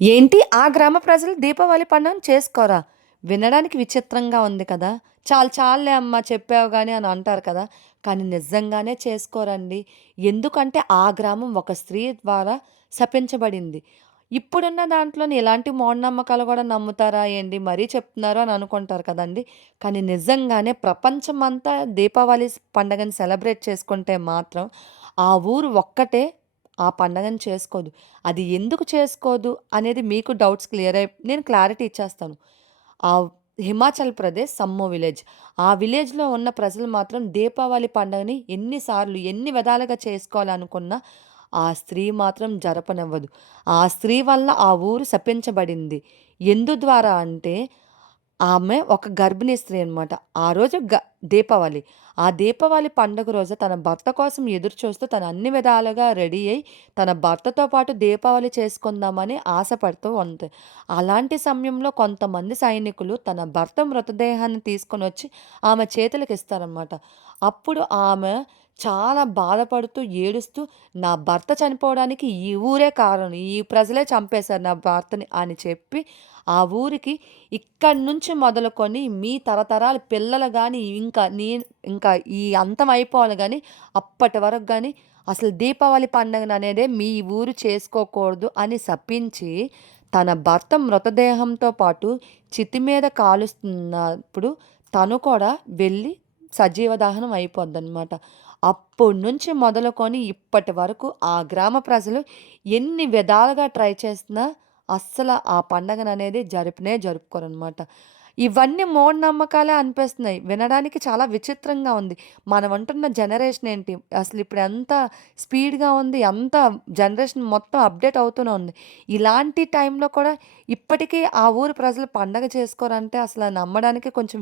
ఏంటి ఆ గ్రామ ప్రజలు దీపావళి పండుగను చేసుకోరా? వినడానికి విచిత్రంగా ఉంది కదా! చాలు చాలులే అమ్మ చెప్పావు గాని అని అంటారు కదా! కానీ నిజంగానే చేసుకోరండి. ఎందుకంటే ఆ గ్రామం ఒక స్త్రీ ద్వారా శపించబడింది. ఇప్పుడున్న దాంట్లోని ఇలాంటి మూఢనమ్మకాలు గూడా నమ్ముతారా ఏంటి? మరీ చెప్తున్నారు అని అనుకుంటారు కదండీ! కానీ నిజంగానే ప్రపంచమంతా దీపావళి పండగను సెలబ్రేట్ చేసుకుంటే మాత్రం ఆ ఊరు ఒక్కటే ఆ పండగను చేసుకోదు. అది ఎందుకు చేసుకోదు అనేది మీకు డౌట్స్ నేను క్లారిటీ ఇచ్చేస్తాను. ఆహ్, హిమాచల్ ప్రదేశ్ సమ్మో విలేజ్. ఆ విలేజ్‌లో ఉన్న ప్రజలు మాత్రం దీపావళి పండుగని ఎన్ని సార్లు, ఎన్ని విధాలుగా చేసుకోవాలనుకున్నా ఆ స్త్రీ మాత్రం జరపనివ్వదు. ఆ స్త్రీ వల్ల ఆ ఊరు శపించబడింది. ఎందు ద్వారా అంటే ఆమె ఒక గర్భిణీ స్త్రీ అనమాట. ఆ రోజు దీపావళి. ఆ దీపావళి పండుగ రోజు తన భర్త కోసం ఎదురు చూస్తూ తను అన్ని విధాలుగా రెడీ అయ్యి, తన భర్తతో పాటు దీపావళి చేసుకుందామని ఆశపడుతూ ఉంది. అలాంటి సమయంలో కొంతమంది సైనికులు తన భర్త మృతదేహాన్ని తీసుకొనొచ్చి ఆమె చేతులకిస్తారనమాట. అప్పుడు ఆమె చాలా బాధపడుతూ, ఏడుస్తూ నా భర్త చనిపోవడానికి ఈ ఊరే కారణం. ఈ ప్రజలే చంపేశారు నా భర్తని అని చెప్పి ఆ ఊరికి ఇక్కడి నుంచి మొదలుకొని మీ తరతరాల పిల్లలు గాని, ఇంకా ఈ అంతం అయిపోవాలి గాని, అప్పటి వరకు గాని అసలు దీపావళి పండుగననేదే మీ ఊరు చేసుకోకూడదు అని శపించి, తన భర్త మృతదేహంతో పాటు చితి మీద కాలుస్తున్నప్పుడు తను కూడా వెళ్ళి సజీవ దహనం అయిపోద్దనమాట. అప్పటినుంచి మొదలుకొని ఇప్పటి వరకు ఆ గ్రామ ప్రజలు ఎన్ని విధాలుగా ట్రై చేసినా అస్సల ఆ పండగననేది జరుపుకోరనమాట. ఇవన్నీ మూఢనమ్మకాలే అనిపిస్తున్నాయి. వినడానికి చాలా విచిత్రంగా ఉంది. మనం ఉంటున్న జనరేషన్ ఏంటి? అసలిప్పుడు ఎంత స్పీడ్‌గా ఉంది. జనరేషన్ మొత్తం అప్‌డేట్ అవుతూనే ఉంది. ఇలాంటి టైంలో కూడా ఇప్పటికీ ఆ ఊరు ప్రజలు పండగ చేసుకోరంటే అసల నమ్మడానికి కొంచెం